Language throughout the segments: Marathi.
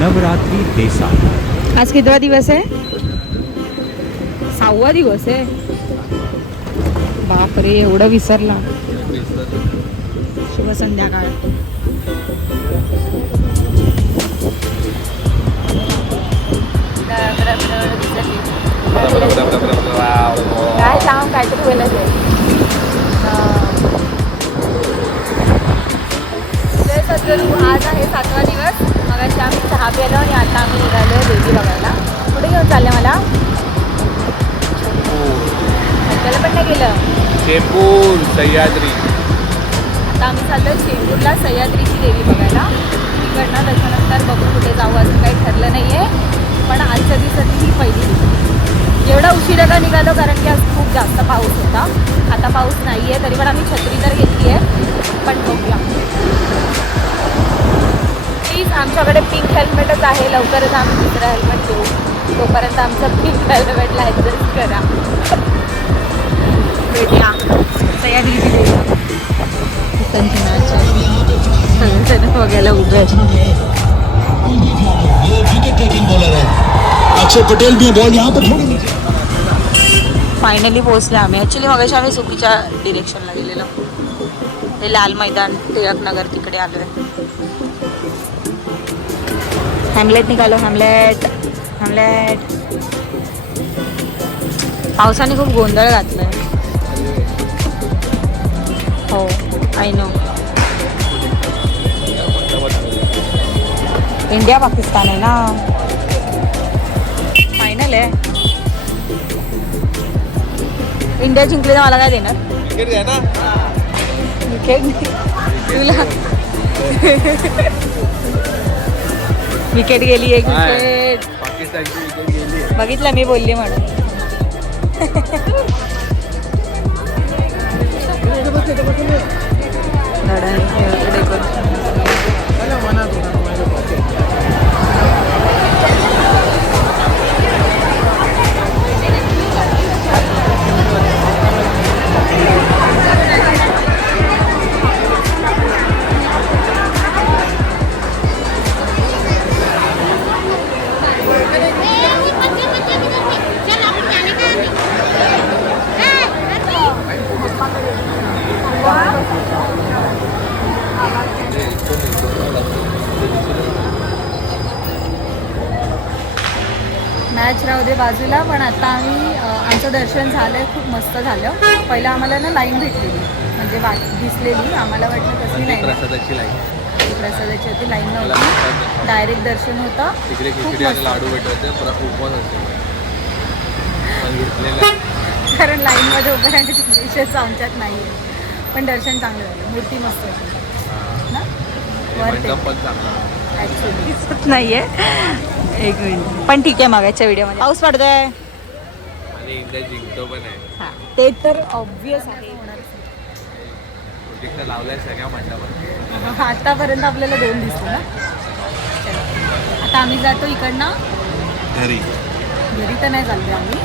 नवरात्री देसाई। आज कितवा दिवस आहे? 6वा दिवस आहे। बापरे, एवढं विसरला। शुभ संध्याकाळ। काय सांग, काहीतरी बोलायचं आज आहे 7वा दिवस। मगाशी आम्ही चहा प्यालो आणि आता आम्ही निघालो देवी बघायला। कुठे घेऊन चालले मला? त्याला पण नाही गेलं। चेंबूर सह्याद्री। आता आम्ही चाललो चेंबूरला सह्याद्रीची देवी बघायला। तिकडनं त्याच्यानंतर बघू कुठे जाऊ, असं काही ठरलं नाही आहे। पण आजच्या दिवसाची ही पहिली दिवस। एवढा उशिरा का निघालो कारण की आज खूप जास्त पाऊस होता। आता पाऊस नाही आहे, तरी पण आम्ही छत्री तर घेतली आहे, पण बघूया। प्लीज, आमच्याकडे पिंक हेल्मेटच आहे, लवकरच आम्ही दुसरं हेल्मेट देऊ। तोपर्यंत आमचं पिंक हेल्मेटला ॲडजस्ट करा। भेटूया सह्याद्रीची देवी। सगळेजण बघायला उभे आहेत। अक्षर पटेल भी बॉल यहाँ पर थोड़ी। फायनली पोहोचले आम्ही। ॲक्च्युली मगाशी आम्ही चुकीच्या डिरेक्शनला गेलेलो। हे लाल मैदान टिळक नगर तिकडे आलो आहे। हॅमलेट निघालो। Hamlet Hamlet. पावसाने खूप गोंधळ घातलाय। हो, आय नो। इंडिया पाकिस्तान आहे ना, फायनल आहे। इंडिया जिंकले तर मला काय देणार? विकेट तुला। विकेट गेली, एक विकेट। बघितलं मी बोलली म्हणून। मॅच राहू दे बाजूला, पण आता आम्ही आमचं दर्शन झालं, खूप मस्त झालं। पहिलं आम्हाला ना लाईन भेटलेली, म्हणजे दिसलेली, आम्हाला वाटलं कसली लाईन, प्रसादाची लाईन, प्रसादाची होती, लाईन नव्हती, डायरेक्ट दर्शन होतं। तिकडे खिचडी आणि लाडू भेटवते, उपवास असतो कारण लाईनमध्ये उभं राहण्याची विशेष आमच्यात नाही आहे, पण दर्शन चांगलं झालं। मूर्ती मस्त होती ना, ॲक्च्युली दिसत नाही आहे। एक मिनिट, पण ठीक आहे। मागायच्या व्हिडिओमध्ये पाऊस पडतोय आणि इंडिया जिंकतो पण आहे। हां, ते तर ऑब्वियस आहे, होणारच प्रोजेक्ट लावलाय सगळ्या मंडपात। आतापर्यंत आपल्याला 2 दिसले ना। आता आम्ही जातो इकडनं घरी। घरी तर नाही चालते आम्ही,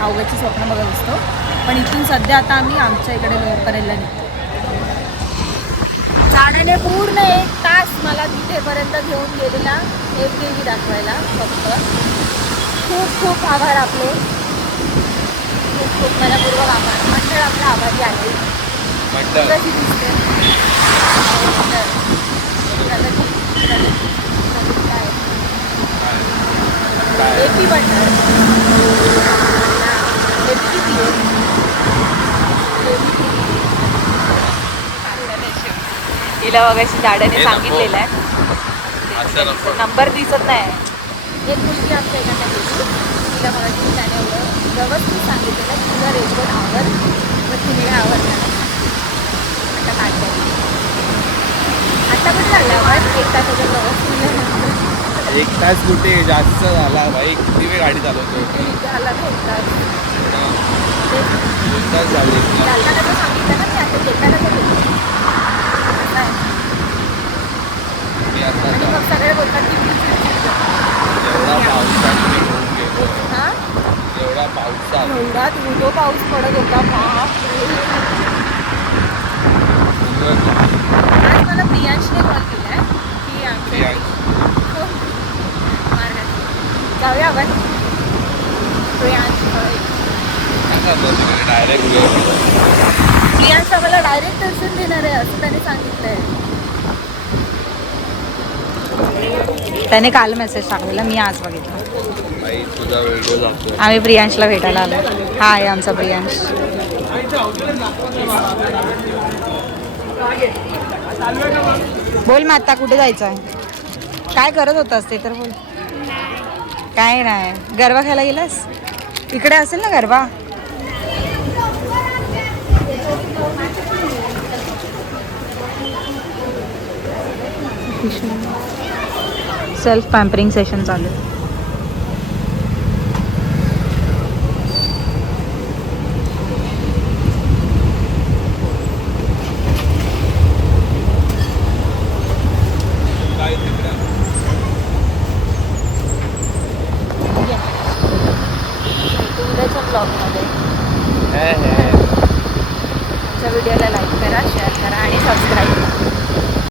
अवघ्याची स्वप्न बघत असतो, पण इथून सध्या आता आम्ही आमच्या इकडे लोकपर्यंतला निघतो। झाडाने पूर्ण 1 तास मला तिथेपर्यंत घेऊन गेलेला, एक देवी दाखवायला फक्त। खूप खूप आभार आपले, खूप खूप मनपूर्वक आभार। मंडळ आपला आभारी आहे। कशी दिसते एपी मंडळ, तिला बघायची झाडाने सांगितलेलं आहे, नंबर दिसत नाही। एक मुलगी आमच्या इकडनं गेली, तिला मगाशी त्याने एवढं व्यवस्थित सांगितलेलं की तुझा रेसबोट आवर, मग तिने काय आवडला आता काय करायचं। आता पण झालं आपण 1 तासाच्या व्यवस्थित। 1 तास कुठे, जास्त झाला भाई, किती वेळ गाडी चालवतो झाला 2 तास, 2 तास झाले। चालताना तर सांगितलं ना मी, आता येताना तर आणि मग सगळे बोलतात की एवढा पावसात मी घेऊन गेलो, एवढा पावसात, एवढा तो पाऊस पडत होता। आज मला प्रियांशने कॉल केला आहे की आमच्या जाऊया आपण प्रियांश डायरेक्ट प्रियांश आम्हाला डायरेक्ट दर्शन देणार आहे असं त्याने सांगितलंय. त्याने काल मेसेज टाकलेला, मी आज बघितलं. भाई तुझा व्हिडिओ लागतोय. आम्ही प्रियांशला भेटायला आलो. हा आहे आमचा प्रियांश. बोल मग आता कुठे जायचं आहे? काय करत होतास ते तर बोल. काय नाही, गरबा खेळायला गेलास? इकडे असेल ना गरबा. सेल्फ पॅम्परिंग सेशन चालू आहे. उद्याच्या ब्लॉगमध्ये आमच्या व्हिडिओला लाईक करा, शेअर करा आणि सबस्क्राईब करा.